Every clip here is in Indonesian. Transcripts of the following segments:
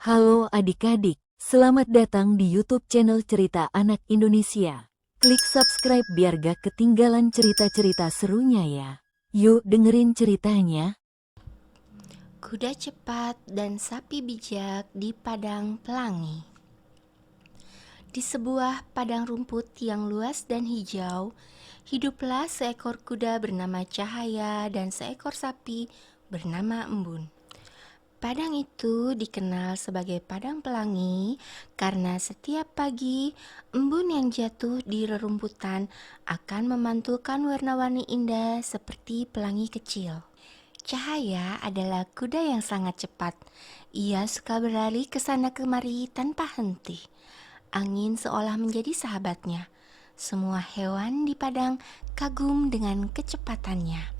Halo adik-adik, selamat datang di YouTube channel Cerita Anak Indonesia. Klik subscribe biar gak ketinggalan cerita-cerita serunya ya. Yuk dengerin ceritanya. Kuda cepat dan sapi bijak di padang pelangi. Di sebuah padang rumput yang luas dan hijau, hiduplah seekor kuda bernama Cahaya dan seekor sapi bernama Embun. Padang itu dikenal sebagai padang pelangi karena setiap pagi embun yang jatuh di rerumputan akan memantulkan warna-warni indah seperti pelangi kecil. Cahaya adalah kuda yang sangat cepat. Ia suka berlari ke sana kemari tanpa henti. Angin seolah menjadi sahabatnya. Semua hewan di padang kagum dengan kecepatannya.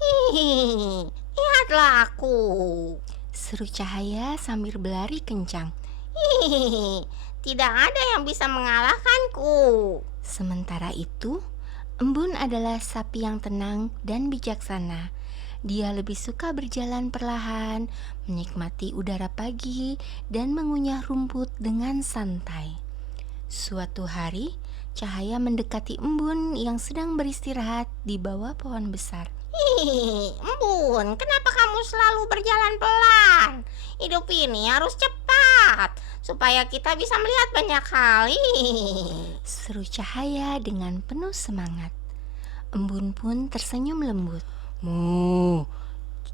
Hihihi, lihatlah aku. Seru Cahaya sambil berlari kencang. Hihihi, tidak ada yang bisa mengalahkanku. Sementara itu, Embun adalah sapi yang tenang dan bijaksana. Dia lebih suka berjalan perlahan, menikmati udara pagi, dan mengunyah rumput dengan santai. Suatu hari, Cahaya mendekati Embun yang sedang beristirahat di bawah pohon besar. Hihihi, Embun, kenapa kamu selalu berjalan pelan? Hidup ini harus cepat supaya kita bisa melihat banyak hal. Hihihi. Seru Cahaya dengan penuh semangat. Embun pun tersenyum lembut.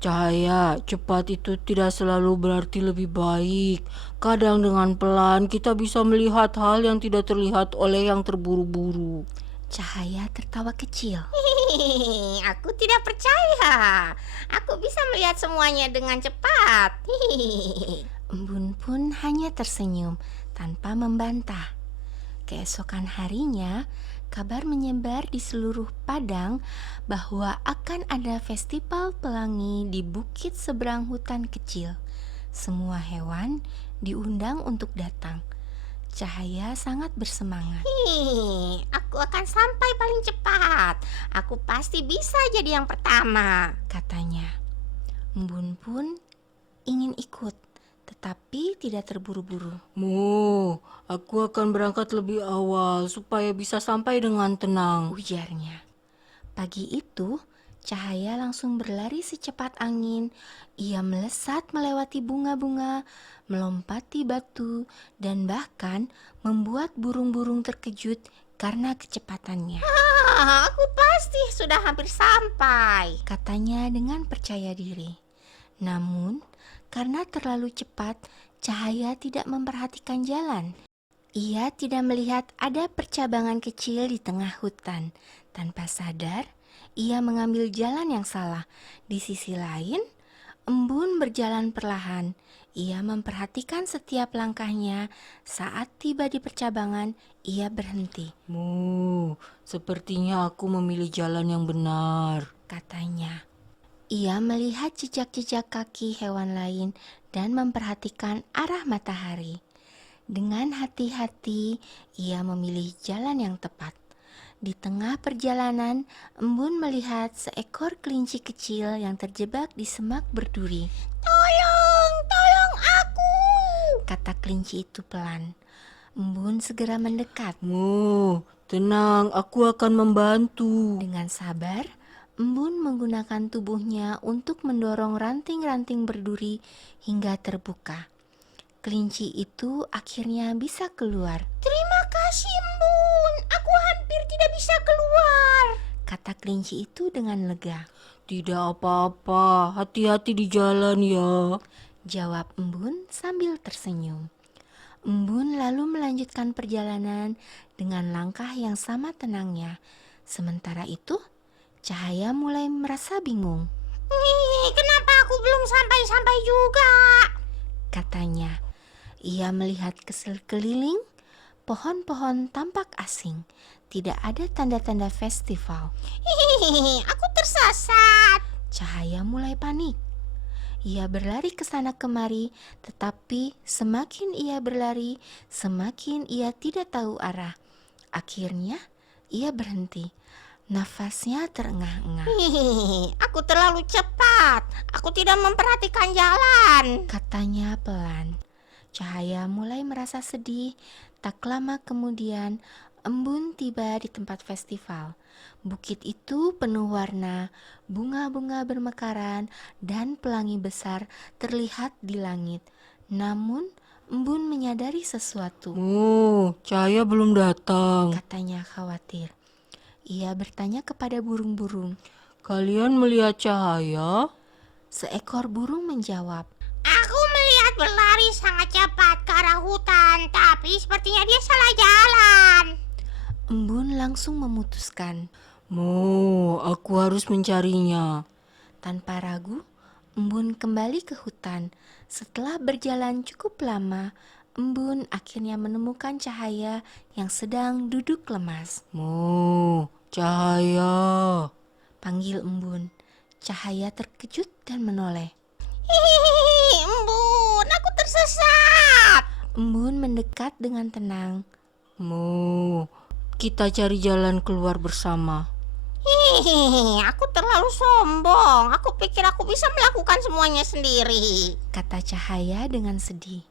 Cahaya cepat itu tidak selalu berarti lebih baik. Kadang dengan pelan kita bisa melihat hal yang tidak terlihat oleh yang terburu-buru. Cahaya tertawa kecil. Hihihi, aku tidak percaya. Aku bisa melihat semuanya dengan cepat. Hihihi. Embun pun hanya tersenyum tanpa membantah. Keesokan harinya, kabar menyebar di seluruh padang bahwa akan ada festival pelangi di bukit seberang hutan kecil. Semua hewan diundang untuk datang. Cahaya sangat bersemangat. Aku akan sampai paling cepat. Aku pasti bisa jadi yang pertama, Katanya. Embun pun ingin ikut, tetapi tidak terburu-buru. Aku akan berangkat lebih awal supaya bisa sampai dengan tenang. Ujarnya. Pagi itu, Cahaya langsung berlari secepat angin. Ia melesat melewati bunga-bunga, melompati batu, dan bahkan membuat burung-burung terkejut karena kecepatannya. Aku pasti sudah hampir sampai. Katanya dengan percaya diri. Namun, karena terlalu cepat, Cahaya tidak memperhatikan jalan. Ia tidak melihat ada percabangan kecil di tengah hutan. Tanpa sadar, ia mengambil jalan yang salah. Di sisi lain, Embun berjalan perlahan. Ia memperhatikan setiap langkahnya. Saat tiba di percabangan, ia berhenti. Sepertinya aku memilih jalan yang benar. Katanya. Ia melihat jejak-jejak kaki hewan lain dan memperhatikan arah matahari. Dengan hati-hati, ia memilih jalan yang tepat. Di tengah perjalanan, Embun melihat seekor kelinci kecil yang terjebak di semak berduri. Tolong aku. Kata kelinci itu pelan. Embun segera mendekat. Tenang, aku akan membantu. Dengan sabar, Embun menggunakan tubuhnya untuk mendorong ranting-ranting berduri hingga terbuka. Kelinci itu akhirnya bisa keluar. Terima kasih, Embun. Aku hampir tidak bisa keluar. Kata kelinci itu dengan lega. Tidak apa-apa, hati-hati di jalan ya. Jawab Embun sambil tersenyum. Embun lalu melanjutkan perjalanan dengan langkah yang sama tenangnya. Sementara itu, Cahaya mulai merasa bingung. Kenapa aku belum sampai-sampai juga? Katanya. Ia melihat ke sekeliling, pohon-pohon tampak asing. Tidak ada tanda-tanda festival. Aku tersesat. Cahaya mulai panik. Ia berlari ke sana kemari, tetapi semakin ia berlari, semakin ia tidak tahu arah. Akhirnya, ia berhenti. Nafasnya terengah-engah. Aku terlalu cepat. Aku tidak memperhatikan jalan. Katanya pelan. Cahaya mulai merasa sedih. Tak lama kemudian, embun tiba di tempat festival. Bukit itu penuh warna, bunga-bunga bermekaran, dan pelangi besar terlihat di langit. Namun, embun menyadari sesuatu. Oh, Cahaya belum datang. Katanya khawatir. Ia bertanya kepada burung-burung. Kalian melihat Cahaya? Seekor burung menjawab. Aku melihat berlari sangat cepat ke arah hutan, tapi sepertinya dia salah jalan. Embun langsung memutuskan. Aku harus mencarinya. Tanpa ragu, embun kembali ke hutan. Setelah berjalan cukup lama, embun akhirnya menemukan Cahaya yang sedang duduk lemas. Cahaya. Panggil embun. Cahaya terkejut dan menoleh. Hihihi, embun, aku tersesat. Embun mendekat dengan tenang. Kita cari jalan keluar bersama. Hihihi, aku terlalu sombong. Aku pikir aku bisa melakukan semuanya sendiri. Kata Cahaya dengan sedih.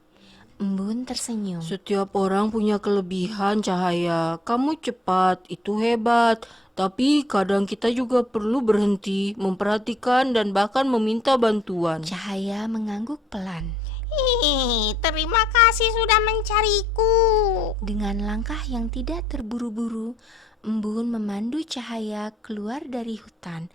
Embun tersenyum. Setiap orang punya kelebihan, Cahaya. Kamu cepat, itu hebat. Tapi kadang kita juga perlu berhenti, memperhatikan dan bahkan meminta bantuan. Cahaya mengangguk pelan. Hihihi, terima kasih sudah mencariku. Dengan langkah yang tidak terburu-buru, embun memandu Cahaya keluar dari hutan.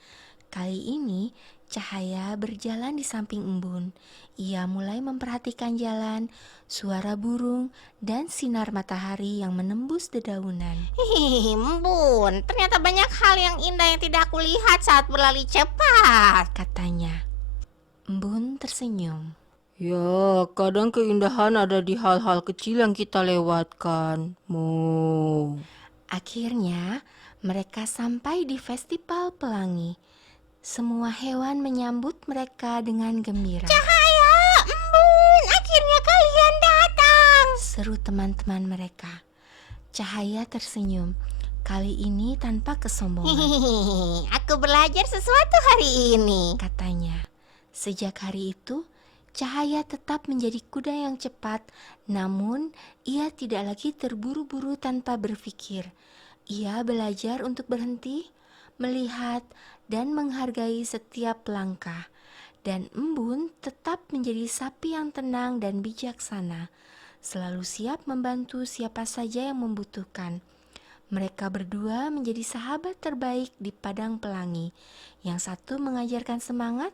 Kali ini, Cahaya berjalan di samping embun. Ia mulai memperhatikan jalan, suara burung, dan sinar matahari yang menembus dedaunan. Hihihi, embun, ternyata banyak hal yang indah yang tidak aku lihat saat berlari cepat. Katanya. Embun tersenyum. Ya, kadang keindahan ada di hal-hal kecil yang kita lewatkan. Akhirnya, mereka sampai di festival pelangi. Semua hewan menyambut mereka dengan gembira. Cahaya, embun, akhirnya kalian datang. Seru teman-teman mereka. Cahaya tersenyum. Kali ini tanpa kesombongan. Hihihi, aku belajar sesuatu hari ini. Katanya. Sejak hari itu, Cahaya tetap menjadi kuda yang cepat, namun ia tidak lagi terburu-buru tanpa berpikir. Ia belajar untuk berhenti, melihat, dan menghargai setiap langkah. Dan embun tetap menjadi sapi yang tenang dan bijaksana, selalu siap membantu siapa saja yang membutuhkan. Mereka berdua menjadi sahabat terbaik di padang pelangi. Yang satu mengajarkan semangat,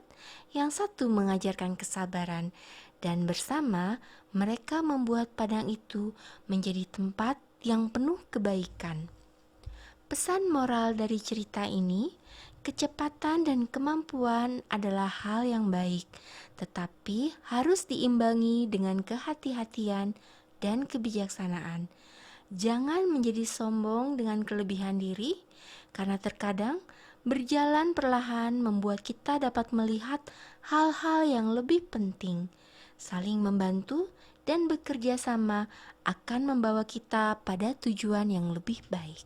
yang satu mengajarkan kesabaran. Dan bersama mereka membuat padang itu menjadi tempat yang penuh kebaikan. Pesan moral dari cerita ini, kecepatan dan kemampuan adalah hal yang baik, tetapi harus diimbangi dengan kehati-hatian dan kebijaksanaan. Jangan menjadi sombong dengan kelebihan diri, karena terkadang berjalan perlahan membuat kita dapat melihat hal-hal yang lebih penting. Saling membantu dan bekerja sama akan membawa kita pada tujuan yang lebih baik.